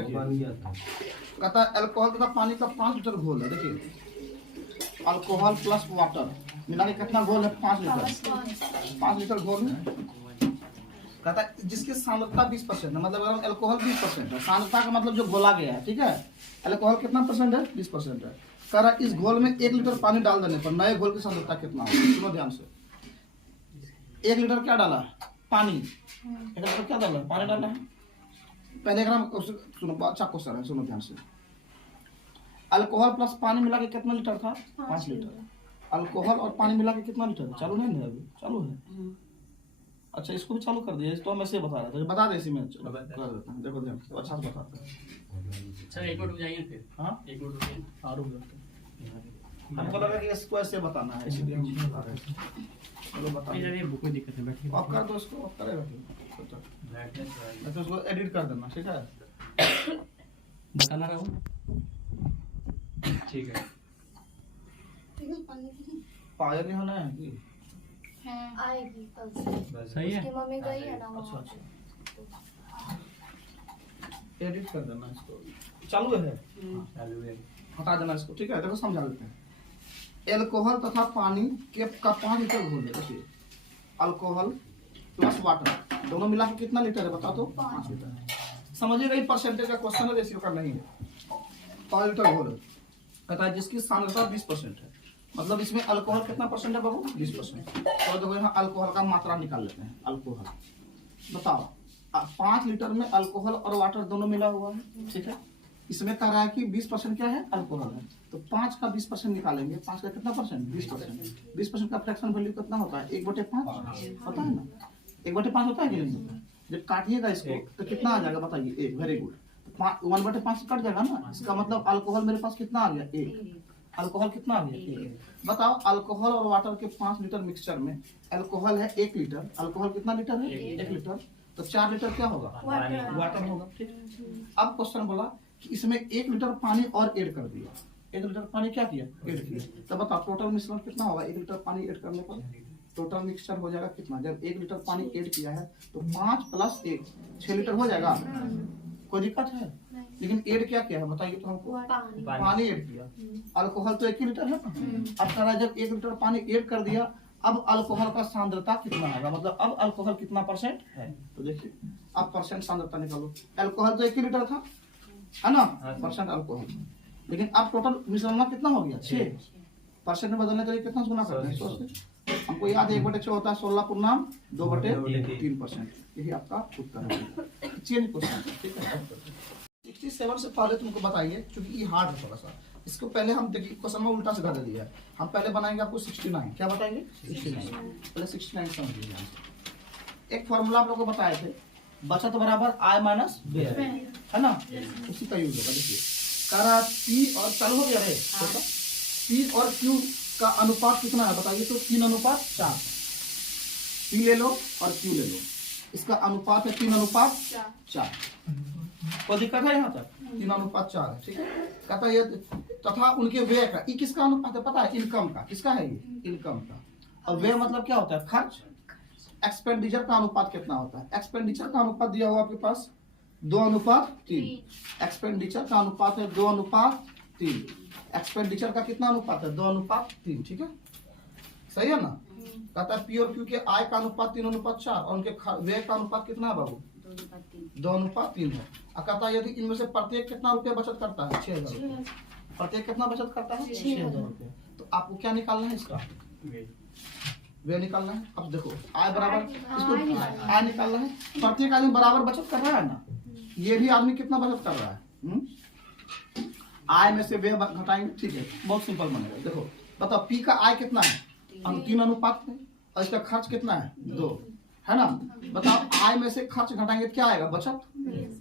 कहता है अल्कोहल तथा पानी का 5 लीटर घोल है। देखिए अल्कोहल प्लस वाटर मिला के कितना घोल है? 5 लीटर। 5 लीटर घोल है। कहता है जिसकी सांद्रता 20% है, मतलब अगर अल्कोहल 20% है, सांद्रता का मतलब जो घोला गया है, ठीक है। अल्कोहल कितना परसेंट है? 20% है। कह रहा इस घोल में 1 लीटर पानी डाल देने पर नए घोल की सांद्रता कितना होगी? सुनो ध्यान से। 1 लीटर क्या डाला है? पानी। 1 लीटर क्या डाला है? पानी डाला है। पहले अगर हम सुनो, अच्छा क्वेश्चन है, सुनो ध्यान से। अल्कोहल प्लस पानी मिला के कितना लीटर था? 5 लीटर। अल्कोहल और पानी मिला के कितना लीटर? चालू नहीं है अभी? चालू है। अच्छा इसको भी चालू कर दिया। तो हम ऐसे बता रहा था, बता दे इसी में कर देता हूं। देखो ध्यान से, अच्छा से बताते हैं। सर एक मिनट रुक जाइए फिर। हां एक मिनट रुकिए। हां रुक जाते। हमको लगा कि इसको ऐसे बताना है, इसलिए हम बता रहे हैं। चलो बता। नहीं ये बुक में दिक्कत है, बैठिए। आप कर दो इसको, आप करेगा फिर तो उसको एडिट कर देना, ठीक है। बताना रहा हूँ, ठीक है। पाया नहीं होना है कि आएगी कल से। सही है। उसकी मम्मी गई है ना अच्छा वहाँ अच्छा एडिट कर देना इसको। चालू है? चालू है। हटा देना इसको, ठीक है। देखो समझा देते हैं। अल्कोहल तथा पानी के का 5 लीटर घोल है। देखिए अल्कोहल प्लस वाटर दोनों मिला के कितना लीटर है बता दो? 5 लीटर है। समझिएगा ये परसेंटेज का क्वेश्चन है, रेशियो का नहीं है। 5 लीटर घोल कहता है जिसकी सांद्रता 20% है, मतलब इसमें अल्कोहल कितना परसेंट है बाबू? 20%। तो देखो यहाँ अल्कोहल का मात्रा निकाल लेते हैं। अल्कोहल बताओ 5 लीटर में अल्कोहल और वाटर दोनों मिला हुआ है, ठीक है। इसमें कह रहा है कि 20% क्या है? अल्कोहल है। तो 5 का 20% निकालेंगे। 5 का कितना परसेंट? 20%। 20% का फ्रैक्शन वैल्यू कितना होता है? 1/5 होता है ना? 1/5 होता है कि नहीं होता है? जब काटिएगा इसको तो कितना आ जाएगा बताइए? 1। Very good. 1/5 कट जाएगा ना, इसका मतलब अल्कोहल मेरे पास कितना आ गया? 1। अल्कोहल कितना आ गया? 1। बताओ अल्कोहल और वाटर के 5 लीटर मिक्सचर में अल्कोहल है 1 लीटर, अल्कोहल कितना लीटर है? 1 लीटर। तो 4 लीटर क्या होगा? वाटर होगा, ठीक। अब क्वेश्चन बोला कि इसमें 1 लीटर पानी और ऐड कर दिया। 1 लीटर पानी क्या किया? ऐड किया। तो बताओ टोटल मिश्रण कितना होगा 1 लीटर पानी ऐड करने पर? टोटल मिक्सचर हो जाएगा कितना? जब 1 लीटर पानी ऐड किया है तो 5 + 1 6 लीटर हो जाएगा। कोई दिक्कत है? लेकिन ऐड क्या किया है बताइए तो हमको? पानी ऐड किया। अल्कोहल तो 1 ही लीटर है ना। अब कह रहा है जब 1 लीटर पानी ऐड कर दिया, अब अल्कोहल का सांद्रता कितना आएगा, मतलब अब अल्कोहल कितना परसेंट है? तो देखिए अब परसेंट सांद्रता निकालो। अल्कोहल तो 1 ही लीटर था, है ना? परसेंट अल्कोहल, लेकिन अब टोटल मिश्रण में कितना हो गया? 6। परसेंट में बदलने के लिए कितना गुना करते हैं? हमको याद है 1/6 होता है 16/2/3%। यही आपका उत्तर है। चेंज क्वेश्चन, ठीक है। 67 से पहले तुमको बताइए, क्योंकि ये हार्ड है थोड़ा सा। इसको पहले हम देखिए क्वेश्चन में उल्टा सीधा दे दिया है। हम पहले बनाएंगे आपको 69। क्या बताएंगे? 69। पहले 69 समझ लीजिए। एक फॉर्मूला आप लोगों को बताए थे, बचत बराबर I - व्यय, है ना? उसी का यूज होगा। देखिए कह रहा P और चालू हो गया रे, P और Q का अनुपात कितना है बताइए तो? 3:4। P ले लो और Q ले लो, इसका अनुपात है 3:4। कोई दिक्कत है यहाँ तक? 3:4 है, ठीक है। कहता है ये तथा उनके व्यय का, ये किसका अनुपात है पता है? इनकम का। किसका है ये? इनकम का। और व्यय मतलब क्या होता है? खर्च। एक्सपेंडिचर का अनुपात कितना होता है? एक्सपेंडिचर का अनुपात दिया हुआ आपके पास 2:3। एक्सपेंडिचर का अनुपात है 2:3। एक्सपेंडिचर का कितना अनुपात है? 2:3, ठीक है। सही है ना? कहता है पी और क्यू के आय का अनुपात 3:4 और उनके व्यय का अनुपात कितना है बाबू? 2:3 है। कहता है यदि इनमें से प्रत्येक कितना रुपया बचत करता है? 6,000 रुपया। प्रत्येक कितना बचत करता है? 6,000 रुपया। तो आपको क्या निकालना है? इसका व्यय निकालना है। अब देखो आय बराबर, इसको आय निकालना है। प्रत्येक आदमी बराबर बचत कर रहा है ना? ये भी आदमी कितना बचत कर रहा है? आय में से व्यय घटाएंगे, ठीक है। बहुत सिंपल बनेगा। देखो बताओ पी का आय कितना है? 3 में, और इसका खर्च कितना है? 2, है ना? बताओ आय में से खर्च घटाएंगे क्या आएगा? बचत।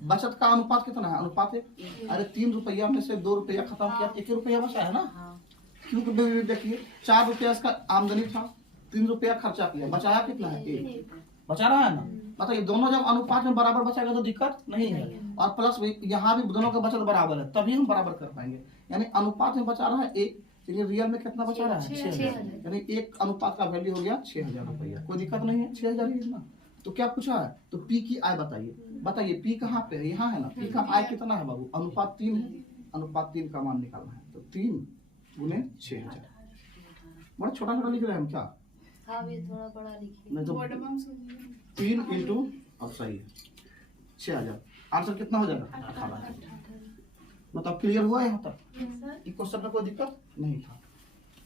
बचत का अनुपात कितना है? अनुपात 1। अरे 3 रुपया में से 2 रुपया खत्म किया, 1 रुपया बचा है ना? क्योंकि देखिए 4 रुपया इसका आमदनी था, 3 रुपया खर्चा किया, बचाया कितना है? 1। बचा रहा है ना? बताइए दोनों जब अनुपात में बराबर बचाएगा तो दिक्कत नहीं है। और प्लस यहाँ भी दोनों का बचत बराबर है, तभी हम बराबर कर पाएंगे। यानी अनुपात में बचा रहा है 1, लेकिन रियल में कितना बचा रहा है? 6,000। यानी 1 अनुपात का वैल्यू हो गया 6,000 रुपया। कोई दिक्कत नहीं है, 6,000 ही है ना? तो क्या पूछा है? तो पी की आय बताइए। बताइए पी कहाँ पे है? यहाँ है ना। पी का आय कितना है बाबू? अनुपात 3 है। अनुपात 3 का मान निकालना है, तो 3 गुने 6000। बड़ा छोटा छोटा लिख रहे हैं हम क्या? हाँ ये थोड़ा बड़ा लिखिए। नहीं तो 3 इंटू, अब सही है 6000। आंसर कितना हो जाएगा? 18। मतलब क्लियर हुआ यहाँ तक? इस क्वेश्चन में कोई दिक्कत नहीं था।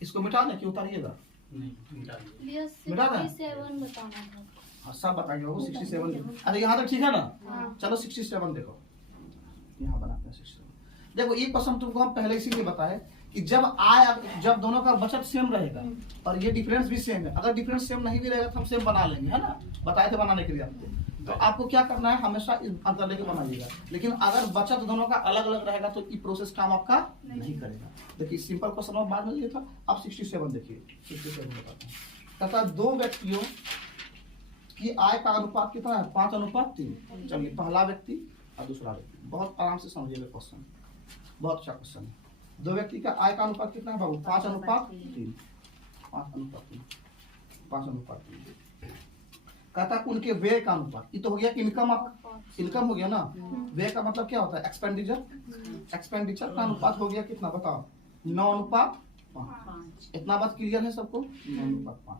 इसको मिटा दें कि उतारिएगा? नहीं मिटा दीजिए। भैया मिटा दें? 67 बताना था। हाँ सब बताएंगे बाबू। 67 अरे यहाँ तक ठीक है ना? हाँ। चलो 67 देखो, यहाँ बनाते हैं 67। देखो ये क्वेश्चन तुमको हम पहले इसीलिए बताए कि जब दोनों का बचत सेम रहेगा और ये डिफरेंस भी सेम है। अगर डिफरेंस सेम नहीं भी रहेगा तो हम सेम बना लेंगे, है ना? बताए थे बनाने के लिए आपको। तो आपको क्या करना है, हमेशा इस अंतर लेके बनाइएगा। लेकिन अगर बचत दोनों का अलग अलग रहेगा तो ये प्रोसेस काम आपका नहीं करेगा। देखिए सिंपल क्वेश्चन में बाद में ये था। अब 67 देखिए। 67 बताते हैं। तथा दो व्यक्तियों की आय का अनुपात कितना है? 5:3। चलिए पहला व्यक्ति और दूसरा व्यक्ति, बहुत आराम से समझिएगा क्वेश्चन, बहुत अच्छा क्वेश्चन है। दो व्यक्ति का आय का अनुपात कितना है बाबू? 5:3। 5:3 कहता है उनके व्यय का अनुपात। ये तो हो गया इनकम, इनकम हो गया ना। व्यय का मतलब क्या होता है? एक्सपेंडिचर। एक्सपेंडिचर का अनुपात हो गया कितना बताओ? 9:5। इतना बात क्लियर है सबको? 9:5।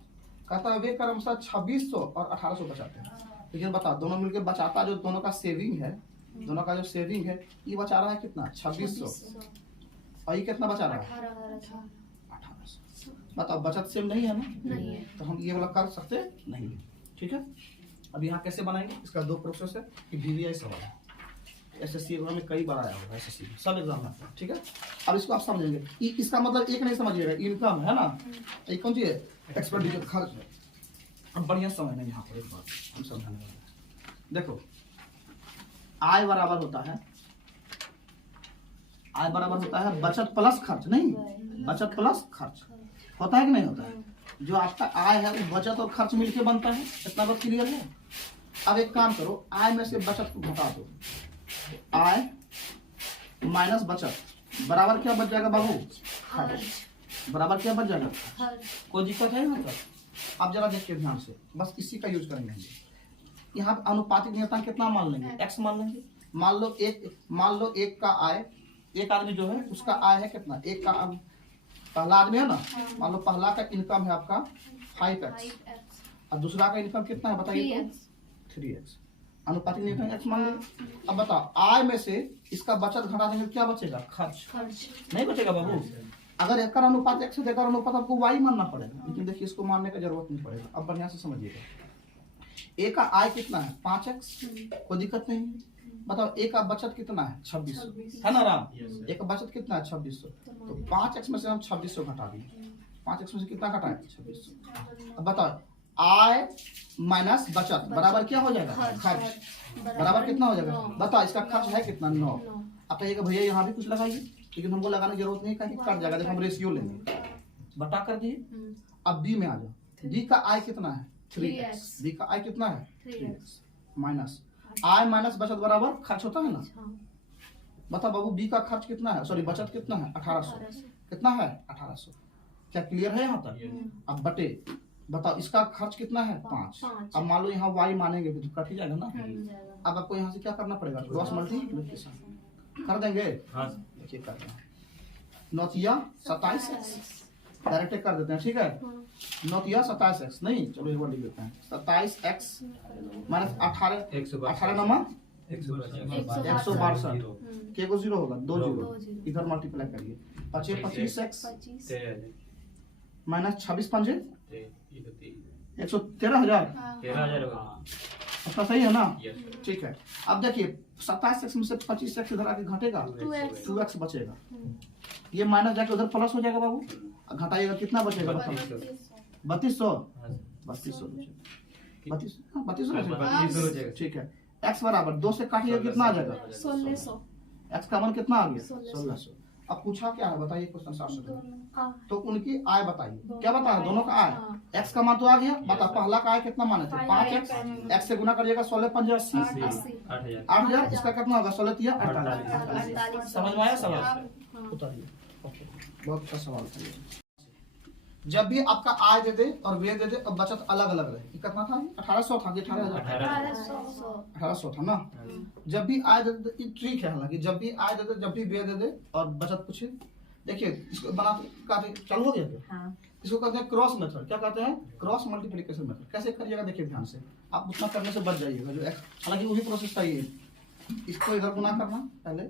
कहता है वे क्रमशः 2600 और 1800 बचाते हैं। लेकिन बताओ दोनों मिलकर बचाता, जो दोनों का सेविंग है, दोनों का जो सेविंग है, ये बचा रहा है कितना? 2600। और ये कितना बचा रहा है? 1800। बताओ बचत सेम नहीं है ना? नहीं है। तो हम ये वाला कर सकते नहीं है। ठीक है। अब यहाँ कैसे बनाएंगे? इसका दो प्रोसेस है कि VVI सवाल है। SSC एग्जाम में कई बार आया होगा, SSC में सब एग्जाम में आता है। ठीक है। अब इसको आप समझेंगे। इसका मतलब एक नहीं समझिएगा, इनकम है ना, एक कौन सी है? एक्सपेंडिचर, खर्च है। अब बढ़िया समझना यहाँ पर एक बात हम समझाने वाले हैं। देखो आय बराबर होता है, आय बराबर होता है बचत प्लस खर्च। नहीं, बचत प्लस खर्च होता है कि नहीं होता है? जो आपका आय है वो बचत और खर्च मिलके बनता है। इतना बात क्लियर है? अब एक काम करो, आय में से बचत को घटा दो। आय माइनस बचत बराबर क्या बच जाएगा बाबू? खर्च। बराबर क्या बच जाएगा? कोई दिक्कत है यहाँ पर? आप जरा देखिए ध्यान से, बस इसी का यूज करेंगे। यहाँ पे अनुपातिक नियतांक कितना मान लेंगे? x मान लेंगे। मान लो एक का आय, एक आदमी जो है उसका आय है कितना? एक का पहला आदमी है ना, मान लो पहला का इनकम है आपका 5x और दूसरा का इनकम कितना है बताइए? 3x। अनुपातिक नियतांक x मान लेंगे। अब बताओ आय में से इसका बचत घटा देंगे, क्या बचेगा? खर्च। नहीं बचेगा बाबू। अगर एक का अनुपात x है, एक का अनुपात आपको y मानना पड़ेगा। लेकिन देखिए इसको मानने का जरूरत नहीं पड़ेगा। अब बढ़िया से समझिएगा। एक का आय कितना है? 5x। कोई दिक्कत नहीं। बताओ एक का बचत कितना है? 2600, है ना राम? एक का बचत कितना है? 2600। तो 5x में से हम 2600 घटा दिए। 5x में से कितना घटा है? 2600। अब बताओ आय माइनस बचत बराबर क्या हो जाएगा? खर्च। बराबर कितना हो जाएगा? बताओ इसका खर्च है कितना? 9। अब कहिएगा भैया यहाँ भी कुछ लगाइए, लेकिन हमको लगाने की जरूरत नहीं, कहीं कट जाएगा। देखो हम रेशियो लेंगे, बटा कर दिए। अब बी में आ जाओ। बी का आय कितना है? 3x। बी का आय कितना है? 3x माइनस आय माइनस बचत बराबर खर्च होता है ना। बताओ बाबू बी का खर्च कितना है? सॉरी बचत कितना है? 1800। कितना है? 1800। क्या क्लियर है यहाँ तक? अब बटे बताओ इसका खर्च कितना है? 5। अब मान लो यहाँ y मानेंगे तो कट ही जाएगा ना। अब आपको यहाँ से क्या करना पड़ेगा? क्रॉस मल्टीप्लिकेशन कर देंगे। देखिए कर रहे हैं। 9×27 डायरेक्ट कर देते हैं। ठीक है। 9×27 नहीं, चलो एक बार लिख देते हैं। 27x माइनस 18 9 162 के को 0 होगा, 2 0 इधर मल्टीप्लाई करिए। 25x minus 26 5 113,000। अच्छा सही है ना? ठीक है। अब देखिए 27x में से 25x इधर आके घटेगा, 2x बचेगा। ये माइनस जाके उधर प्लस हो जाएगा बाबू। घटाइएगा कितना बचेगा? 3200 बचेगा। ठीक है। x बराबर 2 से काटिएगा कितना आ जाएगा? 1600। x का मान कितना आ गया? 1600। अब पूछा क्या है बताइए क्वेश्चन 700। तो उनकी आय बताइए। क्या बताया? दोनों का आय। x का मान तो आ गया। बता पहला का आय कितना माने थे? 5x। x से गुना करिएगा 16 5 80 8000। इसका कितना होगा? 16 3 48। समझ में आया सवाल? उतारिए। बहुत अच्छा सवाल था। जब भी आपका आय दे दे और व्यय दे दे और बचत अलग अलग रहे। ये कितना था? 1800 था कि 18,000? 1800 था ना। जब भी आय दे दे, ट्रिक है हालांकि, जब भी आय दे दे, जब भी व्यय दे दे और बचत पूछे। देखिए इसको बनाते चालू हो गया क्या? हाँ। इसको कहते हैं क्रॉस मेथड। क्या कहते हैं? Cross multiplication method. कैसे करिएगा देखिए ध्यान से, आप उतना करने से बच जाइएगा। जो हालांकि वही प्रोसेस था ये, इसको इधर गुना करना, पहले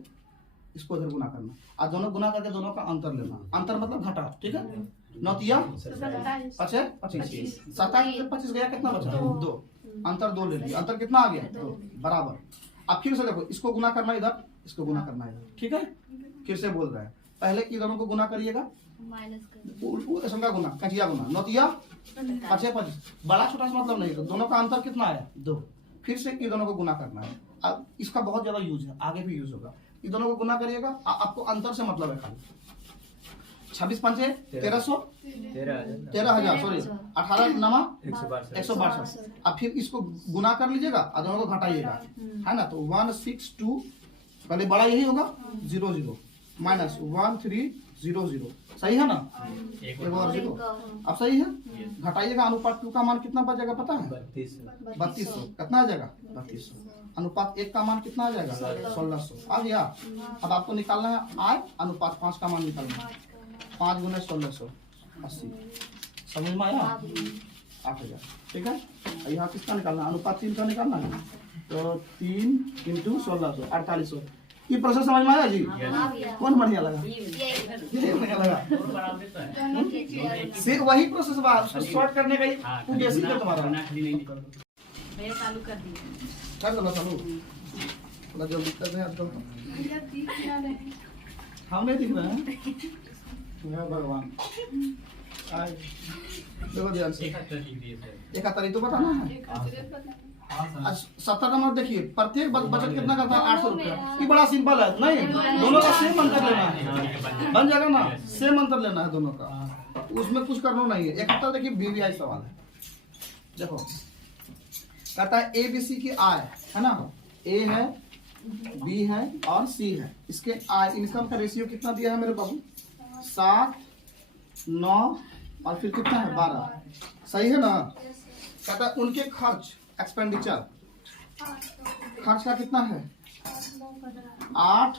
इसको इधर गुना करना, और दोनों गुना करके दोनों का अंतर लेना। अंतर मतलब घटा, ठीक है। 9 पचे 25, 27 गया, कितना बचा? 2। अंतर 2 ले लिया, अंतर कितना आ गया? 2 बराबर। अब फिर से देखो, इसको गुना करना इधर, इसको गुना करना इधर, ठीक है। फिर से बोल रहे हैं, पहले की दोनों को गुना करिएगा, माइनस कर का गुना, कचिया गुना, 9 पचे 25, बड़ा छोटा सा मतलब नहीं, तो दोनों का अंतर कितना आया? 2। फिर से ये दोनों को गुना करना है। अब इसका बहुत ज्यादा यूज है, आगे भी यूज होगा। ये दोनों को गुना करिएगा, आपको अंतर से मतलब है खाली। 26 पंचे 1300, 13,000 सॉरी, 18 नमा 162। अब फिर इसको गुना कर लीजिएगा और दोनों को घटाइएगा, है ना। तो 162, पहले बड़ा यही होगा, 00 माइनस 1300, सही है ना। एक और 0, अब सही है। घटाइएगा, अनुपात 2 का मान कितना बचेगा पता है? 3200। कितना आ जाएगा? 3200। अनुपात 1 का मान कितना आ जाएगा? 1600 आ गया। अब आपको निकालना है आय, अनुपात 5 का मान निकालना है। 5 गुना 1600, 80। समझ में आया? 8000, ठीक है। यहाँ किसका निकालना है? अनुपात 3 का निकालना है, तो 3 × 1600, 4800। ये प्रोसेस समझ में आया जी? कौन बढ़िया लगा? ये बढ़िया लगा। फिर वही प्रोसेस शॉर्ट करने का ही बेसिक है तुम्हारा। भैया चालू कर दिए। कर दो चालू, थोड़ा जल्दी कर रहे हैं आजकल। हम नहीं दिख रहे हैं, हे भगवान। देखो ध्यान से, 71 तो बताना है। 70 नंबर देखिए, प्रत्येक बचत कितना करता है? 800 रुपया। ये बड़ा सिंपल है, नहीं दोनों का सेम अंतर लेना है, बन जाएगा ना। सेम अंतर लेना है दोनों का, उसमें कुछ करना नहीं है। 71 देखिए BVI सवाल है, देखो कहता है ABC की आय है ना, A है, B है और C है। इसके आय इनकम का रेशियो कितना दिया है मेरे बाबू? 7, 9 और फिर कितना है? 12, सही है ना। कहता है उनके खर्च, एक्सपेंडिचर, खर्च का कितना है? 8,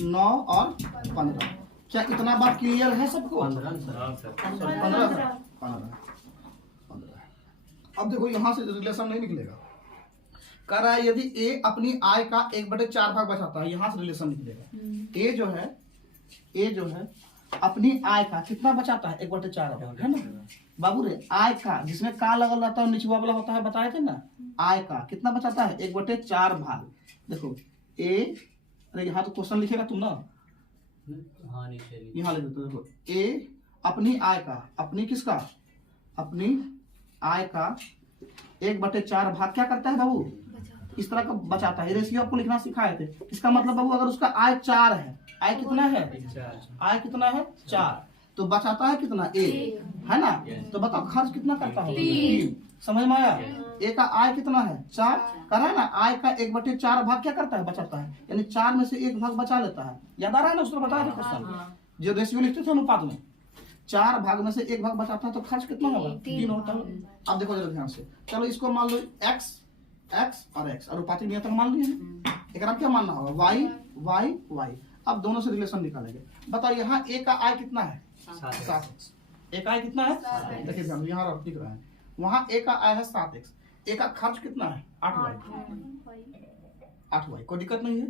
9 और 15। क्या इतना बात क्लियर है सबको? 15। अब देखो यहाँ से रिलेशन नहीं निकलेगा। कह रहा है यदि ए अपनी आय का 1/4 भाग बचाता है, यहाँ से रिलेशन निकलेगा। ए जो है अपनी आय का कितना बचाता है? 1/4 भाग, है ना बाबू रे। आय का जिसमें का लगल रहता है, निचवा वाला होता है, बताए थे ना। आय का कितना बचाता है? 1/4 भाग। देखो ए, अरे यहाँ तो क्वेश्चन लिखेगा तुम ना, यहाँ लिख देते। देखो ए अपनी आय का, अपनी किसका? अपनी आय का 1/4 भाग क्या करता है बाबू? इस तरह का बचाता है। रेशियो आपको लिखना सिखाए थे। इसका मतलब बाबू अगर उसका आय 4 है, आय कितना है? आय कितना है? 4, तो बचाता है कितना? ए, है ना। तो बताओ खर्च कितना करता है? 3। समझ में आया? ए का आय कितना है? 4 कर रहा है ना। आय का 1/4 भाग क्या करता है? बचाता है, यानी 4 में से 1 भाग बचा लेता है। याद आ रहा है ना? उसने बताया था क्वेश्चन, जो रेशियो लिखते थे अनुपात में, 4 भाग में से 1 भाग बचाता है, तो खर्च कितना होगा? 3 होता है। अब देखो जरा ध्यान से, चलो इसको मान लो x और x, अनुपातिक नियतांक मान लिए हैं। एक क्या मानना होगा? y। अब दोनों से रिलेशन निकालेंगे। बताओ यहाँ a का आय कितना है? 7x। a का आय कितना है? देखिए ध्यान, यहाँ लिख रहे हैं, वहाँ a का आय है 7x, a का खर्च कितना है? 8y। कोई दिक्कत नहीं है,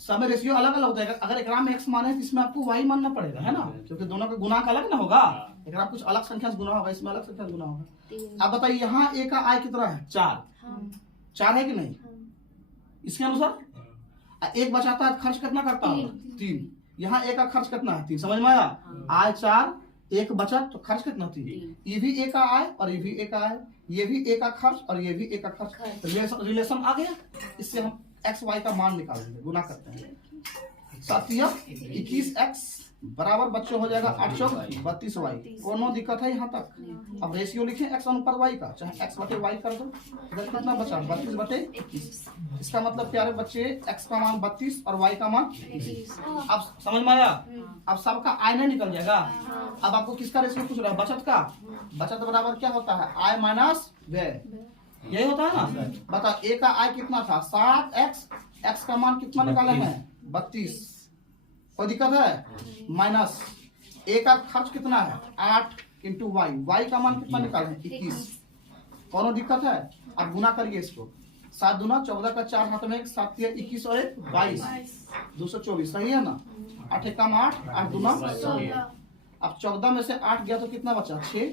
सब रेशियो अलग अलग होता है। अगर एकरा में x माने तो इसमें आपको y मानना पड़ेगा, है ना, क्योंकि दोनों का गुना का अलग ना होगा। एकरा कुछ अलग संख्या से गुना होगा, इसमें अलग संख्या से गुना होगा। अब बताइए यहाँ a का आय कितना है? 4 है कि नहीं? इसके अनुसार 1 बचाता है, खर्च कितना करता होगा? 3। यहाँ a का खर्च कितना है? 3। समझ में आया? आय 4, 1 बचत, तो खर्च कितना? 3। ये भी a का आय और ये भी a का आय, ये भी a का खर्च और ये भी a का खर्च। रिलेशन आ गया। इससे हम x y का मान निकाल देंगे, गुना करते हैं। 7 21 x बराबर बच्चों हो जाएगा 8 चौक 32 y। कोनो दिक्कत है यहाँ तक? अब रेशियो लिखें x अनुपात y का, चाहे x बटे y कर दो। इधर कितना बचा? 32 बटे 21। इसका मतलब प्यारे बच्चे x का मान 32 और y का मान 21। अब समझ में आया? अब सबका i नहीं निकल जाएगा। अब आपको किसका रेशियो पूछ रहा है? बचत का। बचत बराबर क्या होता है? i माइनस व्यय, यही होता है ना। बताओ a का i कितना था? 7x, x का मान कितना निकाले हैं? 32। कोई दिक्कत है? माइनस a का खर्च कितना है? 8 इंटू वाई, वाई का मान कितना निकाले? 21। कोनो दिक्कत है? अब गुना करिए इसको। 7 दूना 14 का 4 हाथ में 1, 7 21 और 1 22, 224 सही है ना। 8 एक काम 8, 8 दूना 16। अब 14 में से 8 गया तो कितना बचा? 6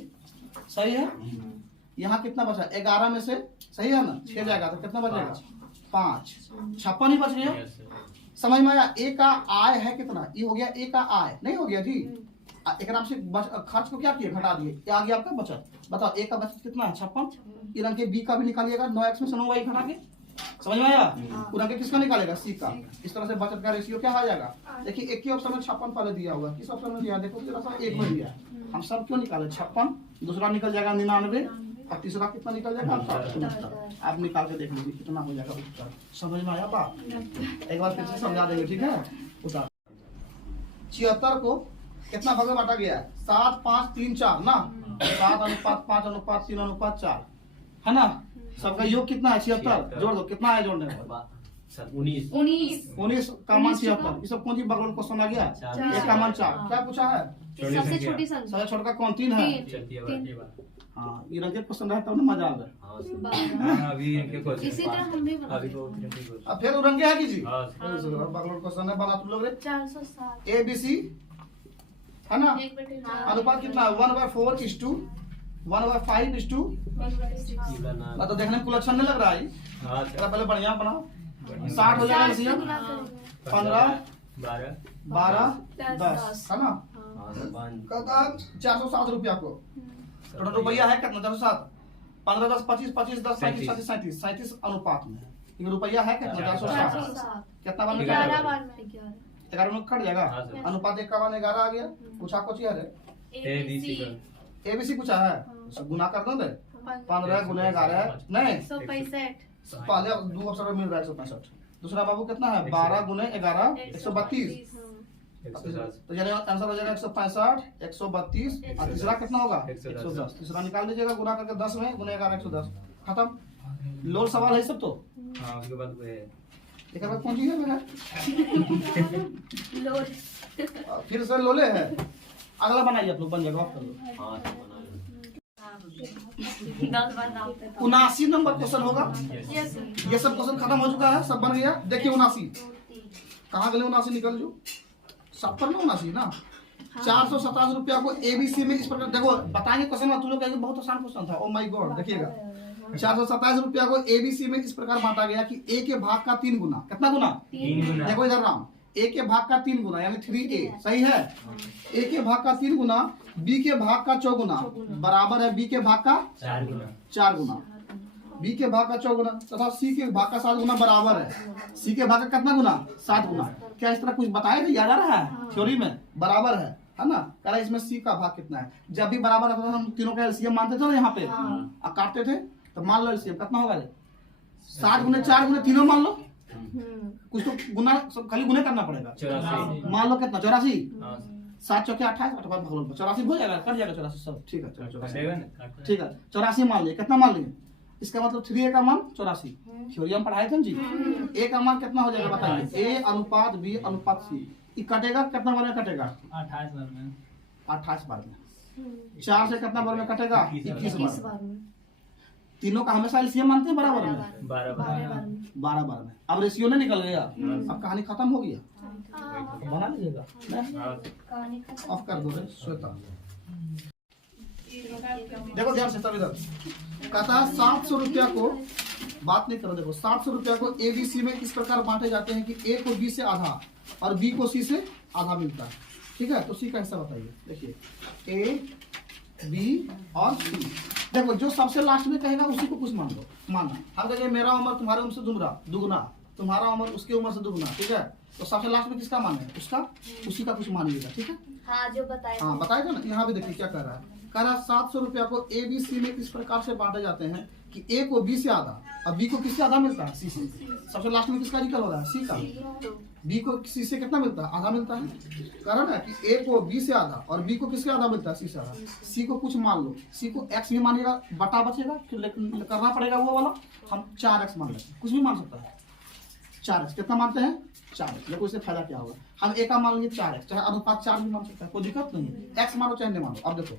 सही है। यहाँ कितना बचा? 11 में से सही है ना, 6 जाएगा तो कितना बचेगा? 5, 56 ही बच गया। समझ में आया? ए का आय है कितना? ये हो गया ए का आय, नहीं हो गया जी। एक नाम से खर्च को क्या किया? घटा दिए, ये आ गया आपका बचत। बताओ ए का बचत कितना है? 56। इधर के बी का भी निकालिएगा, 9x में से 9y घटा के। समझ में आया? उधर के किसका निकालेगा? सी का। इस तरह से बचत का रेशियो क्या आ जाएगा? देखिए एक ही ऑप्शन में 56 पहले दिया हुआ, किस ऑप्शन में दिया? देखो जरा सा, एक में दिया। हम सब क्यों निकाले? 56, दूसरा निकल जाएगा 99 और तीसरा कितना निकल जाएगा? 67। आप निकाल के देख लीजिए कितना हो जाएगा उत्तर। समझ में आया बात? एक बार फिर से समझा देंगे, ठीक है? उत्तर 76 को कितना भाग में बांटा गया है? 7 5 3 4 ना। 7 अनुपात 5 अनुपात 3 अनुपात 4 है ना। सबका योग कितना है? 76। जोड़ दो, कितना है जोड़ने में? 19 का मान 76। ये सब कौन सी बगल क्वेश्चन आ गया? एक का मान 4। क्या पूछा है? सबसे छोटी संख्या। सबसे छोटा कौन? 3 है। हाँ, ये रंग पसंद है तब ना मजा आ गया। इसी तरह हम भी बनाते अब फिर रंगे है की जी। बगल क्वेश्चन है, बना तुम लोग रे। 407 ए बी सी है ना। 1/4 अनुपात कितना है? 1/4 is to 1/5 is to। 1/6 तो देखने में कुल अच्छा नहीं लग रहा है। जरा पहले बढ़िया बनाओ। 60 हो जाएगा सीएम। 15 12 10 है ना। कहता 407 रुपया को टोटल रुपया है कितना? 407। 15 10 25 25 10 37 37 37 अनुपात में ये रुपया है कितना? 407। कितना बन गया? 11 बार में 11 11 में कट जाएगा। अनुपात 1 का मान 11 आ गया। पूछा कुछ है एबीसी पूछा है, सब गुना कर दो। 15 गुना 11 नहीं 165 पहले दो अवसर में मिल रहा है 165। दूसरा बाबू कितना है? 12 गुने 11 132। तो यानी आंसर हो जाएगा 165 132 और तीसरा कितना होगा? 110। तीसरा निकाल लीजिएगा गुना करके 10 में गुने 11 110 खत्म। लोल सवाल है सब तो। उसके बाद वो है एक बार कौन सी है? लोल फिर से लोले है। अगला बनाइए आप लोग, बन जाएगा। आप कर लो। 10 बार नाम 79 नंबर क्वेश्चन होगा। यस ये सब क्वेश्चन खत्म हो चुका है, सब बन गया। देखिए 79 कहाँ गए? 79 निकल जो 70 में 79 ना। 427 रुपया को एबीसी में इस प्रकार देखो बताएंगे क्वेश्चन में। तुम लोग कहेंगे बहुत आसान क्वेश्चन था। ओ माय गॉड, देखिएगा 427 रुपया को एबीसी में इस प्रकार बांटा गया कि ए के भाग का 3 गुना। कितना गुना? 3 गुना। देखो इधर राम, ए के भाग का 3 गुना यानी 3a सही है। ए के भाग का 3 गुना बी के भाग का 4 गुना बराबर है बी के भाग का 4 गुना। बी के भाग का 4 गुना तथा सी के भाग का 7 गुना बराबर है सी के भाग का कितना गुना? 7 गुना। क्या इस तरह कुछ बताया था? याद आ रहा है? थ्योरी में बराबर है ना। कह रहा इसमें सी का भाग कितना है? जब भी बराबर होता था हम तीनों का एलसीएम मानते थे ना यहाँ पे और काटते थे। तो मान लो एलसीएम कितना होगा? 7 गुने 4 गुने तीनों मान लो। कुछ तो गुना खाली गुने करना पड़ेगा। 84 मान लो कितना? 84। 7 चौके 28 84 हो जाएगा, कर जाएगा 84 सब। ठीक है चलो 84 ठीक है 84 मान लिए। कितना मान लिए? इसका मतलब 3a का मान 84। थ्योरी हम पढ़ाए थे जी। a का मान कितना हो जाएगा बताइए? a अनुपात b अनुपात c। ये कटेगा कितना बार में कटेगा? 28 बार में 28 बार में। 4 से कितना बार में कटेगा? 21 बार में। तीनों का हमेशा एलसीएम मानते हैं बराबर में 12 बार में। अब रेशियो नहीं निकल गया, अब कहानी खत्म हो गया। बना लीजिएगा, ऑफ कर दो रे श्वेता। देखो ध्यान से सब इधर कहता है 700 रुपया को बात नहीं करो। देखो 700 रुपया को एबीसी में इस प्रकार बांटे जाते हैं कि ए को बी से आधा और बी को सी से आधा मिलता है। ठीक है, तो सी का हिस्सा बताइए। देखिए ए बी और सी। देखो जो सबसे लास्ट में कहेगा उसी को कुछ मान लो। माना हम कहेंगे मेरा उम्र तुम्हारे उम्र से दुगुना, तुम्हारा उम्र उसके उम्र से दुगुना। ठीक है, तो सबसे लास्ट में किसका मान है, उसका उसी का कुछ मानिएगा, ठीक है। हाँ जो बताया हाँ बताएगा ना। यहाँ भी देखिए क्या कर रहा है, कह रहा है 700 रुपया को ए बी सी में किस प्रकार से बांटे जाते हैं कि ए को बी से आधा और बी को किससे आधा मिलता है, सी से। सबसे लास्ट में किसका निकल हो रहा है, सी का। बी को सी से कितना मिलता है, आधा मिलता है। कारण है कि ए को बी से आधा और बी को किसके आधा मिलता है, सी से आधा। सी को कुछ मान लो, सी को एक्स भी मानिएगा, बटा बचेगा लेकिन करना पड़ेगा वो वाला, हम 4x मान लेते हैं, कुछ भी मान सकता है। 4x कितना मानते हैं, 4x। देखो इससे फायदा क्या होगा, हम ए का मान लेंगे 4x, चाहे अनुपात 4 भी मान सकता है, कोई दिक्कत नहीं है। एक्स मानो चाहे नहीं मानो। अब देखो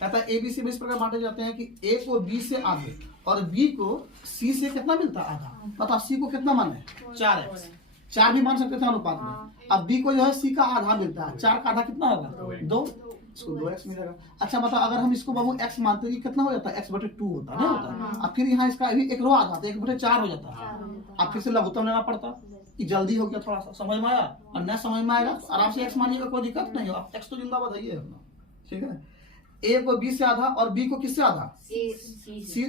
कहता है ए बी सी में इस प्रकार बांटे जाते हैं कि ए को बी से आधे और बी को सी से कितना मिलता है, आधा। बताओ सी को कितना माने, 4x। 4 भी मान सकते थे अनुपात में। अब बी को जो है सी का आधा मिलता है, 4 का आधा कितना होगा, 2, इसको 2x मिलेगा। अच्छा बताओ अगर हम इसको बाबू x मानते हैं, कितना हो जाता है, x/2 होता है, नहीं होता। अब फिर यहाँ इसका अभी एक रो आ जाता है, 1/4 हो जाता है। अब फिर से लघुत्तम लेना पड़ता, कि जल्दी हो गया, थोड़ा सा समझ में आया। और न समझ में आएगा तो आराम से x मानिएगा, कोई दिक्कत नहीं है। अब x तो जिंदाबाद है, ठीक है। ए को बी से आधा और बी को किससे आधा, सी।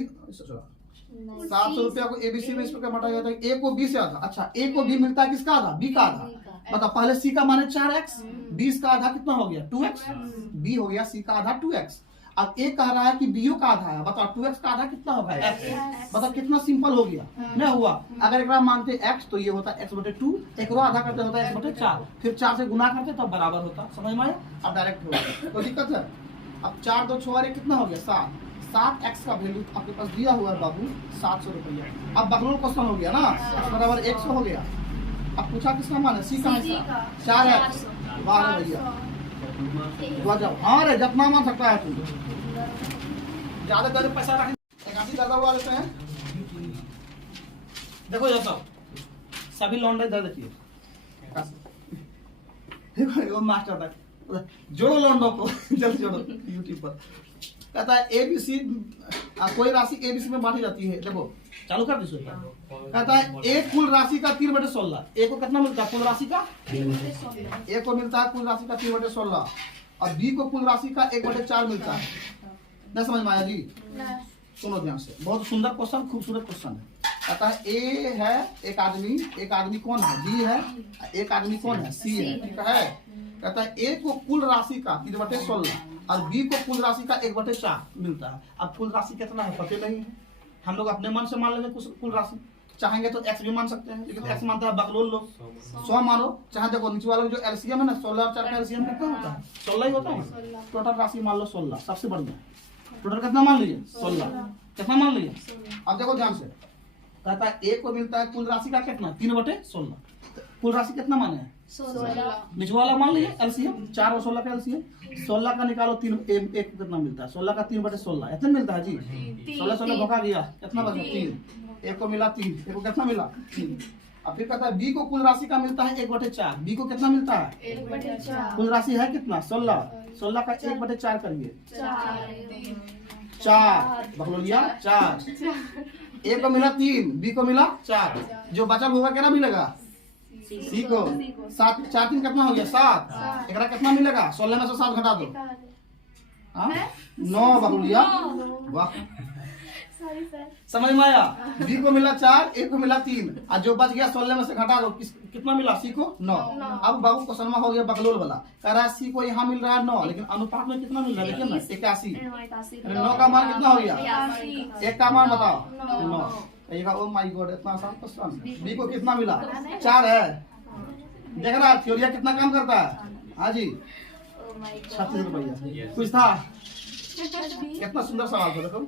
700 रुपया को एबीसी में इस प्रकार बांटा जाता है, ए को बी से आधा। अच्छा ए को बी मिलता है किसका आधा, बी का आधा। बताओ पहले सी का माने 4x, बी का आधा कितना हो गया, 2x। बी हो गया सी का आधा 2x। अब ए कह रहा है कि बीओ का आधा है, बताओ 2x का आधा कितना होगा, x। बताओ कितना सिंपल हो गया, नहीं हुआ। अगर एक मानते x तो ये होता x/2, एक आधा करते होता है x/4, फिर 4 से गुना करते तब बराबर होता। समझ में आया, अब डायरेक्ट हो गया, कोई दिक्कत है। अब 4 2 6 कितना हो गया, 7। 7x का वैल्यू आपके पास दिया हुआ है बाबू 700 रुपया। अब बगलों क्वेश्चन हो गया ना, बराबर 100 हो गया। अब पूछा किसका मान है, सी का है, 4x। वाह भैया जाओ, हाँ रे जितना मान सकता है तू, ज्यादा ज्यादा पैसा रख 81 दादा हुआ लेते हैं। देखो ये सब सभी लौंडे इधर देखिए, देखो वो मास्टर तक जोड़ो लौंडों को, जल्दी जोड़ो यूट्यूब पर। कहता है एबीसी कोई राशि एबीसी में बांटी जाती है। देखो चालू कर दीजिए। कहता है ए कुल राशि का 3/16। ए को कितना मिलता है, कुल राशि का, ए को मिलता है कुल राशि का 3/16 और बी को कुल राशि का 1/4 मिलता है। नहीं समझ में आया जी, सुनो ध्यान से, बहुत सुंदर क्वेश्चन, खूबसूरत क्वेश्चन है। कहता है ए है एक आदमी कौन है, बी है, एक आदमी कौन है, सी है, ठीक है। कहता है ए को कुल राशि का 3/16 और बी को कुल राशि का 1/4 मिलता है। अब कुल राशि कितना है पता नहीं है, हम लोग अपने मन से मान लेंगे कुल राशि। चाहेंगे तो x भी मान सकते हैं, लेकिन x मानता है बकलोल लोग, 100 मानो। चाहे देखो नीचे वाला जो एलसीएम है ना, 16 और 4 का एलसीएम कितना होता है, 16 ही होता है। टोटल राशि मान लो 16, सबसे बढ़िया। टोटल कितना मान लीजिए, 16। कितना मान लीजिए, अब देखो ध्यान से। कहता है ए को मिलता है कुल राशि का कितना, 3/16। कुल राशि कितना माने हैं, 16। नीचे वाला मान लीजिए एलसीएम, 4 और 16 का एलसीएम। 16 का निकालो, 3 एक कितना मिलता है, 16 का 3/16 इतना मिलता है जी। 16 धोखा गया, कितना बचा, 3। एक को मिला 3, एक को कितना मिला, 3। अब फिर कहता है बी को कुल राशि का मिलता है 1/4। बी को कितना मिलता है, 1/4। कुल राशि है कितना, 16। 16 का 1/4 करिए, 4 बकलोलिया 4। ए को मिला 3, बी को मिला 4, जो बचा होगा कितना मिलेगा, सी को 7। 4 3 कितना हो गया, 7। एकरा कितना मिलेगा, 16 में से 7 घटा दो, 9 बकलोलिया। वाह समझ में आया। बी को मिला 4, ए को मिला 3 और जो बच गया 16 में से घटा दो, कितना मिला, सी को 9। अब बाबू क्वेश्चन में हो गया बकलोल वाला, कह रहा है सी को यहाँ मिल रहा है 9, लेकिन अनुपात में कितना मिल रहा है, देखिए ना 81। 9 का मान कितना हो गया, 1 का मान बताओ, 9। ओ माय गॉड, इतना आसान क्वेश्चन। बी को कितना मिला, 4 है। देख रहा है थ्योरिया कितना काम करता है, हाँ जी। 36 रुपया कुछ था, कितना सुंदर सवाल था देखो।